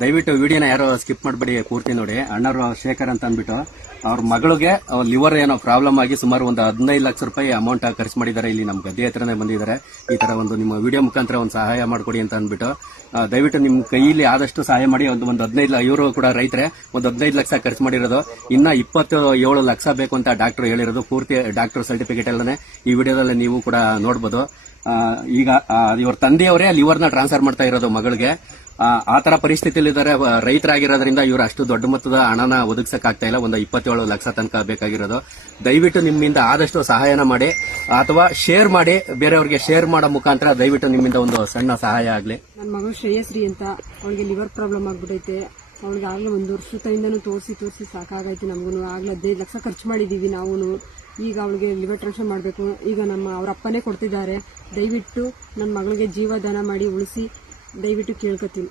ದಯವಿಟ್ಟು ವಿಡಿಯೋನ ಯಾರೋ ಸ್ಕಿಪ್ ಮಾಡಬೇಡಿ, ಪೂರ್ತಿ ನೋಡಿ. ಅಣ್ಣರು ಶೇಖರ್ ಅಂತ ಅಂದ್ಬಿಟ್ಟು ಅವ್ರ ಮಗಳಿಗೆ ಲಿವರ್ ಏನೋ ಪ್ರಾಬ್ಲಮ್ ಆಗಿ ಸುಮಾರು ಒಂದು 15 ಲಕ್ಷ ರೂಪಾಯಿ ಅಮೌಂಟ್ ಖರ್ಚು ಮಾಡಿದ್ದಾರೆ. ಇಲ್ಲಿ ನಮ್ಮ ಗದ್ದೆ ಹತ್ರನೇ ಬಂದಿದ್ದಾರೆ. ಈ ತರ ಒಂದು ನಿಮ್ಮ ವಿಡಿಯೋ ಮುಖಾಂತರ ಒಂದು ಸಹಾಯ ಮಾಡಿಕೊಡಿ ಅಂತ ಅಂದ್ಬಿಟ್ಟು ದಯವಿಟ್ಟು ನಿಮ್ಮ ಕೈಯಲ್ಲಿ ಆದಷ್ಟು ಸಹಾಯ ಮಾಡಿ. ಒಂದು 15 ಇವರು ಕೂಡ ರೈತರೇ, ಒಂದು 15 ಲಕ್ಷ ಖರ್ಚು ಮಾಡಿರೋದು. ಇನ್ನ 27 ಲಕ್ಷ ಬೇಕು ಅಂತ ಡಾಕ್ಟರ್ ಹೇಳಿರೋದು. ಪೂರ್ತಿ ಡಾಕ್ಟರ್ ಸರ್ಟಿಫಿಕೇಟ್ ಎಲ್ಲನೇ ಈ ವಿಡಿಯೋದಲ್ಲಿ ನೀವು ಕೂಡ ನೋಡಬಹುದು. ಈಗ ಇವ್ರ ತಂದೆಯವರೇ ಲಿವರ್ನ ಟ್ರಾನ್ಸ್ಫರ್ ಮಾಡ್ತಾ ಇರೋದು ಮಗಳಿಗೆ. ಆ ತರ ಪರಿಸ್ಥಿತಿಯಲ್ಲಿದ್ದಾರೆ. ರೈತರಾಗಿರೋದ್ರಿಂದ ಇವರು ಅಷ್ಟು ದೊಡ್ಡ ಮೊತ್ತದ ಹಣನ ಒದಗಿಸಕ್ಕಾಗ್ತಾ ಇಲ್ಲ. ಒಂದು 27 ಲಕ್ಷ ತನಕ ಬೇಕಾಗಿರೋದು. ದಯವಿಟ್ಟು ನಿಮ್ಮಿಂದ ಆದಷ್ಟು ಸಹಾಯನ ಮಾಡಿ ಅಥವಾ ಶೇರ್ ಮಾಡಿ, ಬೇರೆಯವ್ರಿಗೆ ಶೇರ್ ಮಾಡೋ ಮುಖಾಂತರ ದಯವಿಟ್ಟು ನಿಮ್ಮಿಂದ ಒಂದು ಸಣ್ಣ ಸಹಾಯ ಆಗಲಿ. ನನ್ನ ಮಗಳು ಶ್ರೇಯಶ್ರೀ ಅಂತ, ಅವಳಿಗೆ ಲಿವರ್ ಪ್ರಾಬ್ಲಮ್ ಆಗ್ಬಿಟ್ಟೈತೆ. ಅವಳಿಗೆ ಆಗ್ಲೇ 1 ವರ್ಷದಿಂದನೂ ತೋರಿಸಿ ಸಾಕಾಗೈತೆ. ನಮಗೂ ಆಗ್ಲೇ 15 ಲಕ್ಷ ಖರ್ಚು ಮಾಡಿದೀವಿ ನಾವು. ಈಗ ಅವಳಿಗೆ ಲಿವರ್ ಟ್ರಾನ್ಸ್ಫರ್ ಮಾಡಬೇಕು. ಈಗ ಅವ್ರ ಅಪ್ಪನೇ ಕೊಡ್ತಿದ್ದಾರೆ. ದಯವಿಟ್ಟು ನನ್ನ ಮಗಳಿಗೆ ಜೀವದಾನ ಮಾಡಿ ಉಳಿಸಿ, ದಯವಿಟ್ಟು ಕೇಳ್ಕೊತೀನಿ.